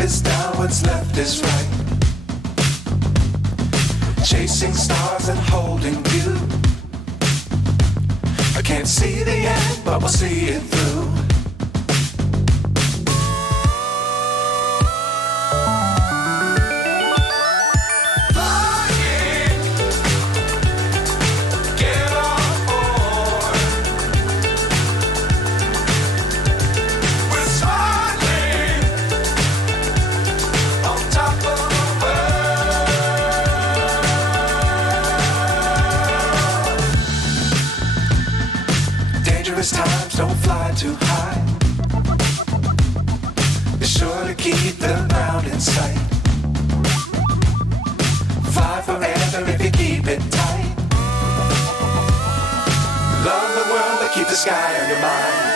is down, what's left is right. Chasing stars and holding you. I can't see the end, but we'll see it through. Times don't fly too high. Be sure to keep the ground in sight. Fly forever if you keep it tight. Love the world, but keep the sky on your mind.